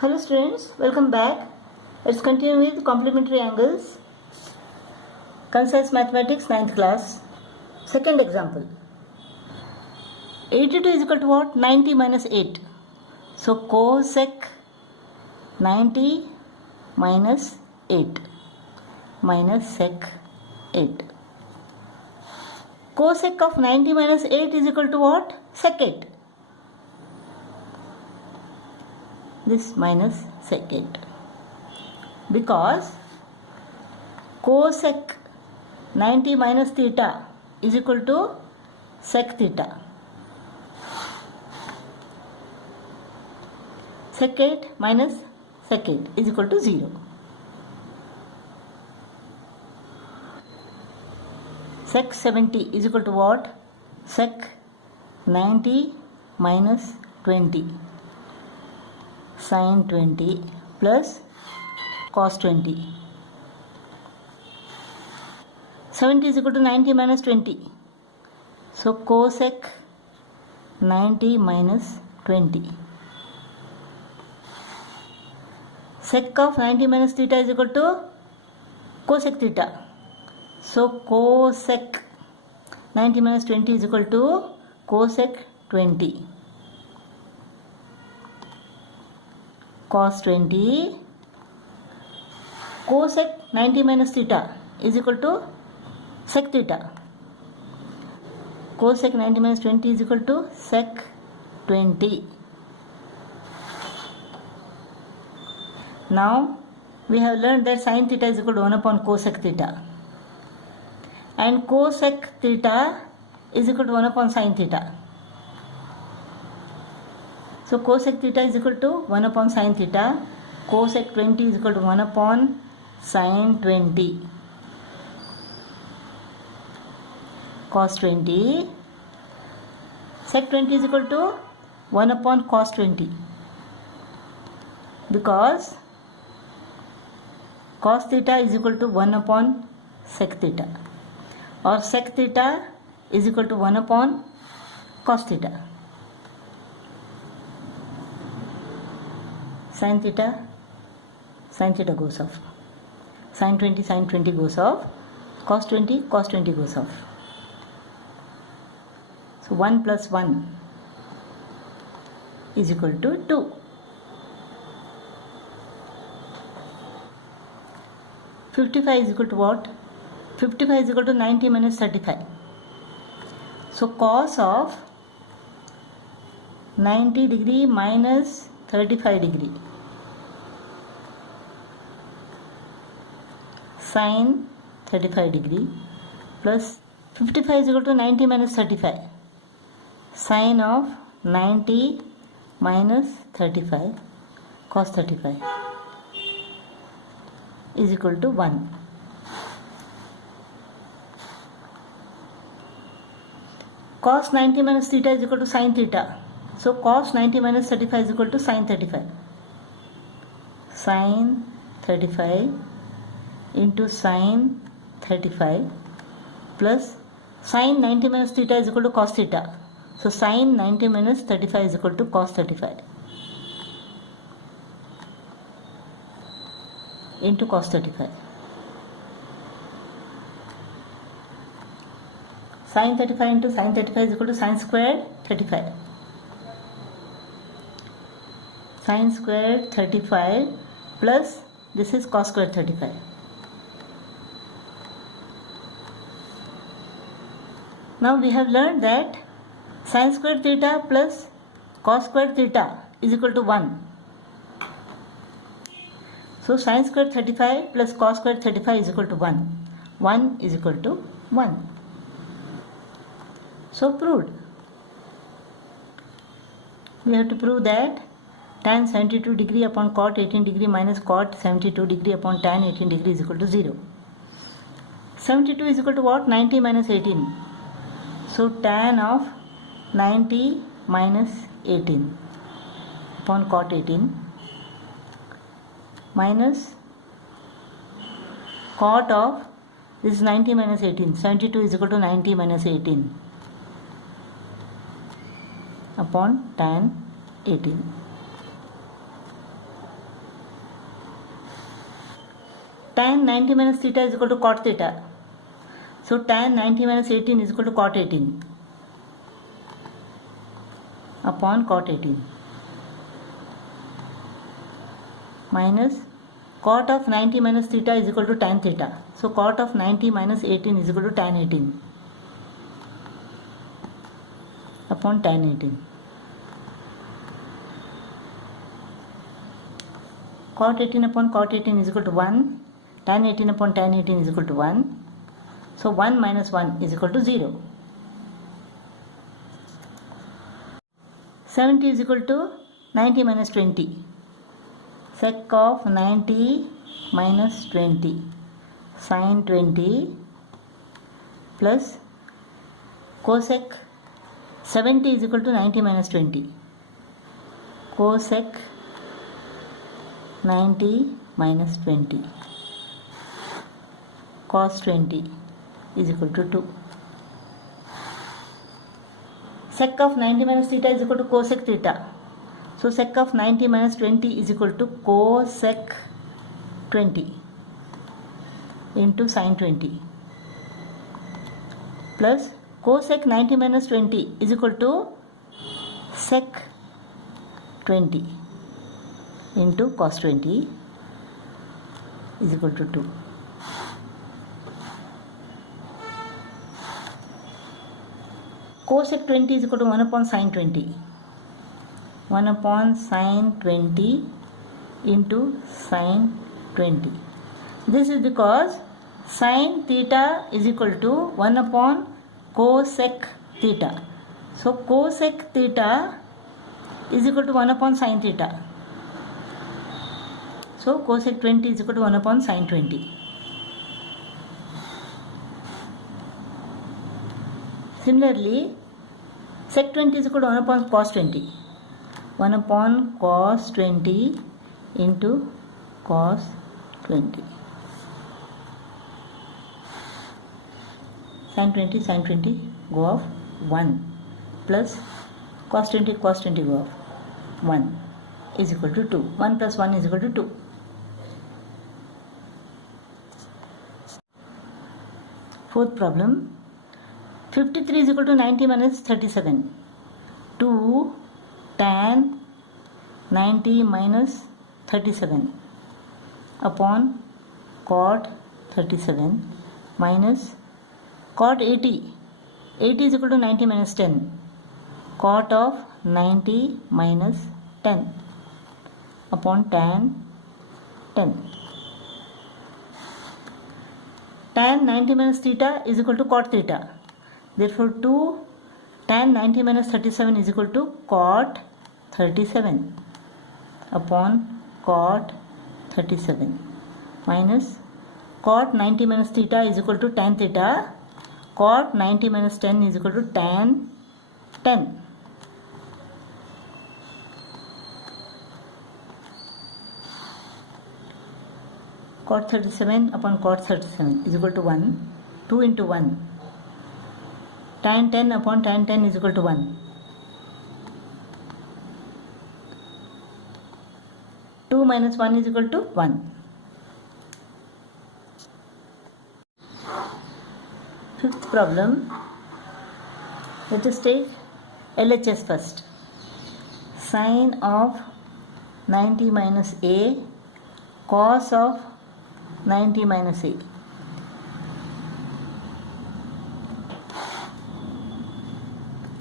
Hello students, welcome back. Let's continue with complementary angles. Concise Mathematics 9th class. Second example. 82 is equal to what? 90 minus 8. So cosec 90 minus 8 minus sec 8. Cosec of 90 minus 8 is equal to what? Sec 8. This minus sec 8, because cosec 90 minus theta is equal to sec theta. Sec 8 minus sec 8 is equal to 0. Sec 70 is equal to what? Sec 90 minus 20 sin 20 plus cos 20. 70 is equal to 90 minus 20. So cosec 90 minus 20. Sec of 90 minus theta is equal to cosec theta. So cosec 90 minus 20 is equal to cosec 20. Cos 20. Cosec 90 minus theta is equal to sec theta. Cosec 90 minus 20 is equal to sec 20. Now we have learned that sin theta is equal to 1 upon cosec theta, and cosec theta is equal to 1 upon sin theta. So cosec theta is equal to 1 upon sin theta. Cosec 20 is equal to 1 upon sin 20. Cos 20. Sec 20 is equal to 1 upon cos 20, because cos theta is equal to 1 upon sec theta, or sec theta is equal to 1 upon cos theta. Sin theta goes off. Sin 20 goes off. Cos 20 goes off. So 1 plus 1 is equal to 2. 55 is equal to what? 55 is equal to 90 minus 35. So cos of 90 degree minus 35 degree. Sin 35 degree plus 55 is equal to 90 minus 35. Sin of 90 minus 35 cos 35 is equal to 1. Cos 90 minus theta is equal to sin theta. So cos 90 minus 35 is equal to sin 35. Sin 35 into sin 35 plus sin 90 minus theta is equal to cos theta. So sin 90 minus 35 is equal to cos 35 into cos 35. Sin 35 into sin 35 is equal to sin squared 35. Sin squared 35 plus this is cos squared 35. Now we have learned that sin squared theta plus cos squared theta is equal to 1. So sin squared 35 plus cos squared 35 is equal to 1. 1 is equal to 1. So proved. We have to prove that tan 72 degree upon cot 18 degree minus cot 72 degree upon tan 18 degree is equal to 0. 72 is equal to what? 90 minus 18. So tan of 90 minus 18 upon cot 18 minus cot of this is 90 minus 18. 72 is equal to 90 minus 18 upon tan 18. tan 90 minus theta is equal to cot theta. So tan 90 minus 18 is equal to cot 18 upon cot 18 minus cot of 90 minus theta is equal to tan theta. So cot of 90 minus 18 is equal to tan 18 upon tan 18. Cot 18 upon cot 18 is equal to 1. Tan 18 upon tan 18 is equal to 1. So 1 minus 1 is equal to 0. 70 is equal to 90 minus 20. Sec of 90 minus 20 sin 20 plus cosec 70 is equal to 90 minus 20. Cosec 90 minus 20 cos 20 is equal to 2. Sec of 90 minus theta is equal to cosec theta. So sec of 90 minus 20 is equal to cosec 20 into sin 20 plus cosec 90 minus 20 is equal to sec 20 into cos 20 is equal to 2. Cosec 20 is equal to 1 upon sin 20. 1 upon sin 20 into sin 20. This is because sin theta is equal to 1 upon cosec theta. So cosec theta is equal to 1 upon sin theta. So cosec 20 is equal to 1 upon sin 20. Similarly, sec 20 is equal to 1 upon cos 20. 1 upon cos 20 into cos 20. Sin 20 go off 1 plus cos 20 go off 1 is equal to 2. 1 plus 1 is equal to 2. Fourth problem. 53 is equal to 90 minus 37. 2 tan 90 minus 37 upon cot 37 minus cot 80. 80 is equal to 90 minus 10. Cot of 90 minus 10 upon tan 10. Tan 90 minus theta is equal to cot theta. Therefore 2 tan 90 minus 37 is equal to cot 37 upon cot 37 minus cot 90 minus theta is equal to tan theta. Cot 90 minus 10 is equal to tan 10. Cot 37 upon cot 37 is equal to 1. 2 into 1. Tan 10 upon tan 10 is equal to 1. 2 minus 1 is equal to 1. Fifth problem. Let us take LHS first. Sine of 90 minus A, cos of 90 minus A.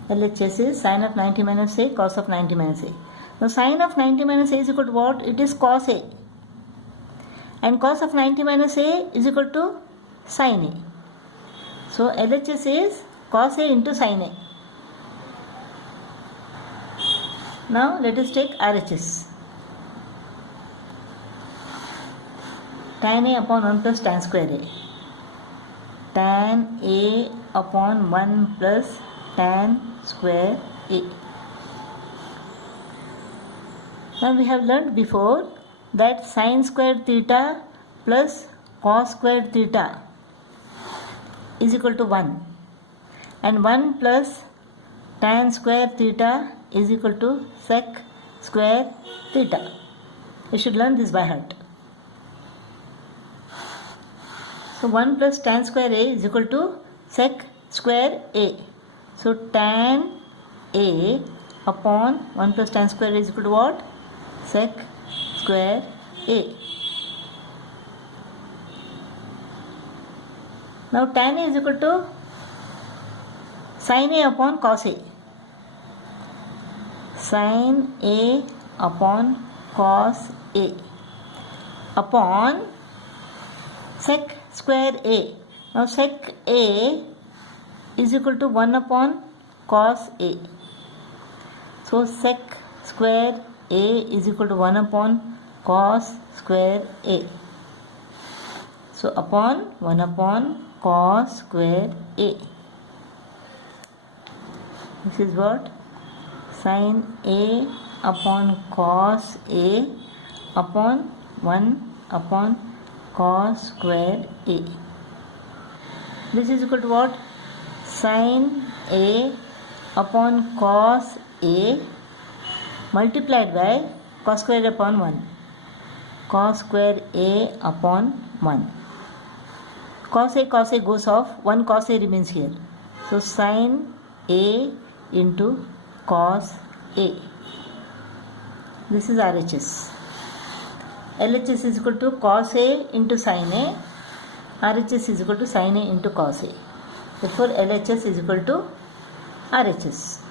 LHS is sine of 90 minus A, cos of 90 minus A. Now sine of 90 minus A is equal to what? It is cos A. And cos of 90 minus A is equal to sin A. So LHS is cos A into sin A. Now let us take RHS. Tan A upon 1 plus tan square A. Tan A upon 1 plus tan square A. Now we have learnt before that sin squared theta plus cos squared theta is equal to 1, and 1 plus tan square theta is equal to sec square theta. You should learn this by heart. So 1 plus tan square A is equal to sec square A. So tan A upon 1 plus tan square A is equal to what? Sec square A. Now tan A is equal to sin A upon cos A. Sin A upon cos A upon sec square A. Now sec A is equal to 1 upon cos A. So sec square A is equal to 1 upon cos square A. So upon 1 upon cos square A. This is what? Sin A upon cos A upon 1 upon cos square A. This is equal to what? Sin A upon cos A multiplied by cos square upon 1. Cos square A upon 1. Cos A goes off. 1 cos A remains here. So sin A into cos A. This is RHS. LHS is equal to cos A into sin A. RHS is equal to sin A into cos A. Therefore LHS is equal to RHS.